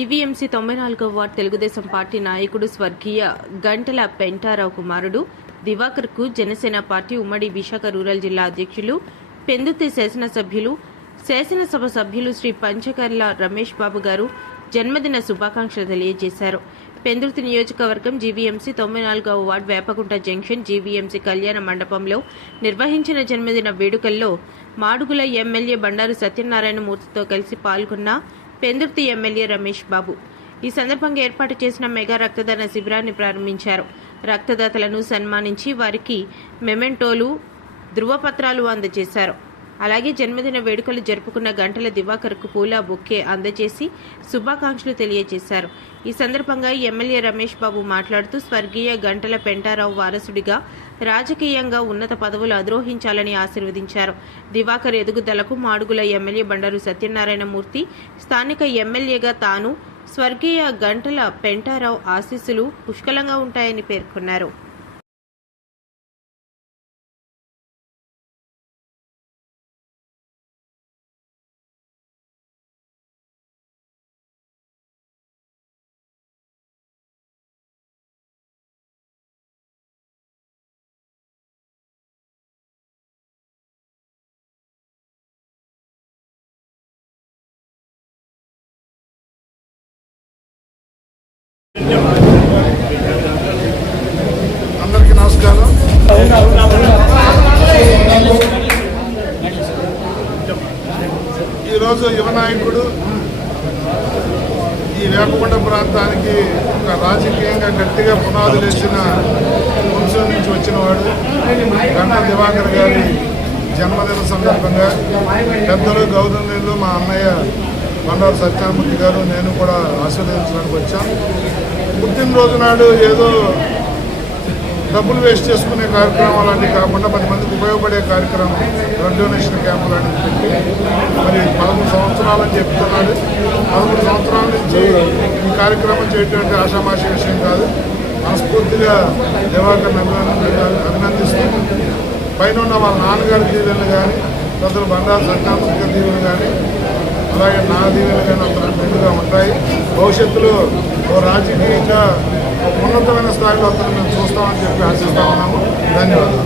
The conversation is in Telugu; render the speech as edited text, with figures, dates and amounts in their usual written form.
జీవీఎంసీ 94వ వార్డు తెలుగుదేశం పార్టీ నాయకుడు స్వర్గీయ గంటల పెంటారావు కుమారుడు దివాకర్కు జనసేన పార్టీ ఉమ్మడి విశాఖ రూరల్ జిల్లా అధ్యక్షులు పెందుర్తి శాసనసభ సభ్యులు శ్రీ పంచకర్ల రమేష్ బాబు గారు జన్మదిన శుభాకాంక్షలు తెలియజేశారు. పెందుర్తి నియోజకవర్గం జీవీఎంసీ 94వ వార్డు వేపకుంట జంక్షన్ జీవీఎంసీ కళ్యాణ మండపంలో నిర్వహించిన జన్మదిన వేడుకల్లో మాడుగుల ఎమ్మెల్యే బండారు సత్యనారాయణ మూర్తితో కలిసి పాల్గొన్న పెందుర్తి ఎమ్మెల్యే రమేష్ బాబు ఈ సందర్భంగా ఏర్పాటు చేసిన మెగా రక్తదాన శిబిరాన్ని ప్రారంభించారు. రక్తదాతలను సన్మానించి వారికి మెమెంటోలు, ధృవపత్రాలు అందజేశారు. అలాగే జన్మదిన వేడుకలు జరుపుకున్న గంటల దివాకర్కు పూల బొక్కే అందజేసి శుభాకాంక్షలు తెలియజేశారు. ఈ సందర్భంగా ఎమ్మెల్యే రమేష్ బాబు మాట్లాడుతూ స్వర్గీయ గంటల పెంటారావు వారసుడిగా రాజకీయంగా ఉన్నత పదవులు అధిరోహించాలని ఆశీర్వదించారు. దివాకర్ ఎదుగుదలకు మాడుగుల ఎమ్మెల్యే బండారు సత్యనారాయణ మూర్తి, స్థానిక ఎమ్మెల్యేగా తాను స్వర్గీయ గంటల పెంటారావు ఆశీస్సులు పుష్కలంగా ఉంటాయని పేర్కొన్నారు. అందరికీ నమస్కారం. ఈరోజు యువ నాయకుడు, ఈ వేపకొండ ప్రాంతానికి ఒక రాజకీయంగా గట్టిగా పునాదులు వేసిన వంశం నుంచి వచ్చినవాడు గంటల దివాకర్ గారి జన్మదిన సందర్భంగా పెద్దలు గౌరవనీయులు మా అన్నయ్య బండారు సత్యనారాయణ గారు నేను కూడా ఆశీర్వదించడానికి వచ్చాం. పుట్టినరోజు నాడు ఏదో డబ్బులు వేస్ట్ చేసుకునే కార్యక్రమం లాంటివి కాకుండా 10 మందికి ఉపయోగపడే కార్యక్రమం బ్లడ్ డొనేషన్ క్యాంపు లాంటిది పెట్టి మరి 11 సంవత్సరాలని చెప్తున్నాడు. 11 సంవత్సరాల నుంచి ఈ కార్యక్రమం చేయటువంటి ఆషామాషి విషయం కాదు. మనస్ఫూర్తిగా దివాకర్ని అభినందిస్తూ పైన ఉన్న వాళ్ళ నాన్నగారి దీవెనలు కానీ, పెద్దలు బండారు సత్యనారాయణ గారి దీవెనలు కానీ, అలాగే నా దీవెనలు కానీ అతను రెండుగా ఉంటాయి. భవిష్యత్తులో ఓ రాజకీయంగా ఉన్నతమైన స్థాయిలో అతను మేము చూస్తామని చెప్పి ఆశిస్తా ఉన్నాము. ధన్యవాదాలు.